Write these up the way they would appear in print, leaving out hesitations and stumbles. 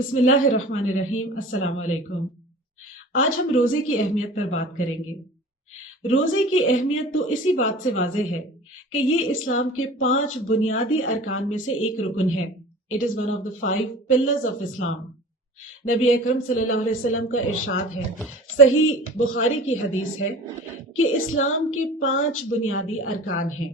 बिस्मिल्लाहिर्रहमानिर्रहीम। अस्सलाम वालेकुम। आज हम रोजे की अहमियत पर बात करेंगे। रोजे की अहमियत तो इसी बात से वाज़ेह है कि ये इस्लाम के 5 बुनियादी अरकान में से एक रुकन है। It is one of the 5 pillars of Islam. नबी अकरम सल्लल्लाहु अलैहि वसल्लम का इरशाद है, सही बुखारी की हदीस है कि इस्लाम के 5 बुनियादी अरकान हैं।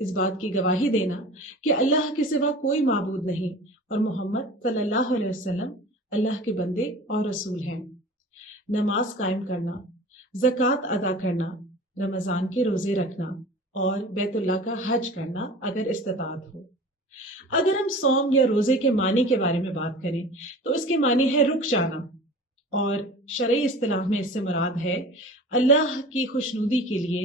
इस बात की गवाही देना कि अल्लाह के सिवा कोई माबूद नहीं और मोहम्मद सल्लल्लाहु अलैहि वसल्लम अल्लाह के बंदे और रसूल हैं। नमाज कायम करना, ज़कात अदा करना, रमज़ान के रोजे रखना और बैतुल्लाह का हज करना अगर इस्तिताअत हो। अगर हम सौम या रोजे के मानी के बारे में बात करें तो इसके मानी है रुक जाना, और शरई इस्तिलाह में इससे मुराद है अल्लाह की खुशनुदी के लिए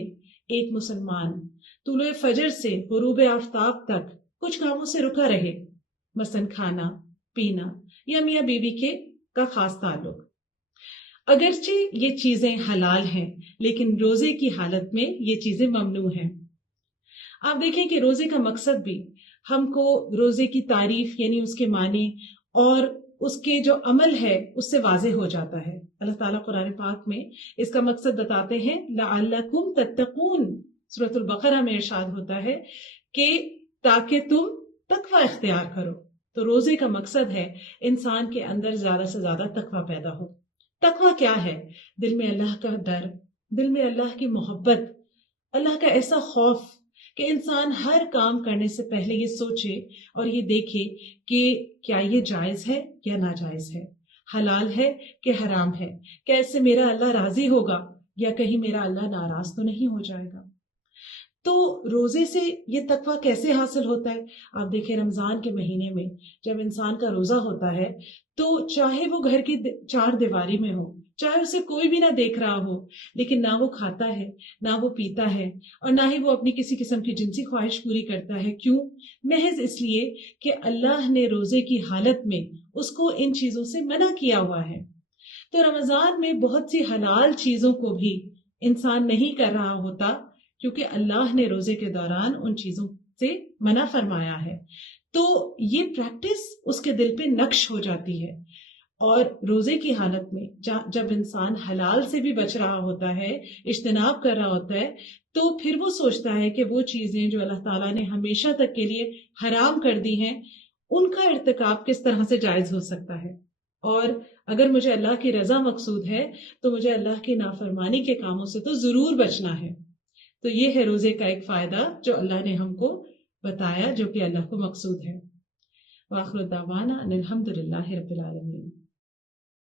एक मुसलमान तुलुए फजर से गुरूब आफ्ताब तक कुछ कामों से रुका रहे, मसलन खाना पीना या मियाँ बीवी का खास ताल्लुक। अगरचे ये चीजें हलाल हैं लेकिन रोजे की हालत में ये चीजें ममनू हैं। आप देखें कि रोजे का मकसद भी हमको रोजे की तारीफ यानी उसके मानी और उसके जो अमल है उससे वाज़ेह हो जाता है। अल्लाह ताला कुरान पाक में इसका मकसद बताते हैं, लअल्लकुम तत्तकून। सूरतुल बकरा में इरशाद होता है कि ताकि तुम तकवा इख्तियार करो। तो रोजे का मकसद है इंसान के अंदर ज्यादा से ज्यादा तकवा पैदा हो। तकवा क्या है? दिल में अल्लाह का डर, दिल में अल्लाह की मोहब्बत, अल्लाह का ऐसा खौफ कि इंसान हर काम करने से पहले ये सोचे और ये देखे कि क्या ये जायज है या नाजायज है, हलाल है कि हराम है, क्या इससे मेरा अल्लाह राजी होगा या कहीं मेरा अल्लाह नाराज तो नहीं हो जाएगा। तो रोजे से ये तकवा कैसे हासिल होता है? आप देखें रमजान के महीने में जब इंसान का रोजा होता है तो चाहे वो घर की 4 दीवारी में हो, चाहे उसे कोई भी ना देख रहा हो, लेकिन ना वो खाता है, ना वो पीता है और ना ही वो अपनी किसी किस्म की जिनसी ख्वाहिश पूरी करता है। क्यों? महज इसलिए कि अल्लाह ने रोजे की हालत में उसको इन चीजों से मना किया हुआ है। तो रमजान में बहुत सी हलाल चीजों को भी इंसान नहीं कर रहा होता क्योंकि अल्लाह ने रोजे के दौरान उन चीजों से मना फरमाया है। तो ये प्रैक्टिस उसके दिल पे नक्श हो जाती है और रोजे की हालत में जब इंसान हलाल से भी बच रहा होता है, इज्तिनाब कर रहा होता है, तो फिर वो सोचता है कि वो चीजें जो अल्लाह ताला ने हमेशा तक के लिए हराम कर दी हैं उनका इर्तिकाब किस तरह से जायज हो सकता है। और अगर मुझे अल्लाह की रजा मकसूद है तो मुझे अल्लाह की नाफरमानी के कामों से तो जरूर बचना है। तो ये है रोजे का एक फायदा जो अल्लाह ने हमको बताया, जो कि अल्लाह को मकसूद है। वाखिर दावाना अनिल हम्दुलिल्लाहि रब्बिल आलमीन।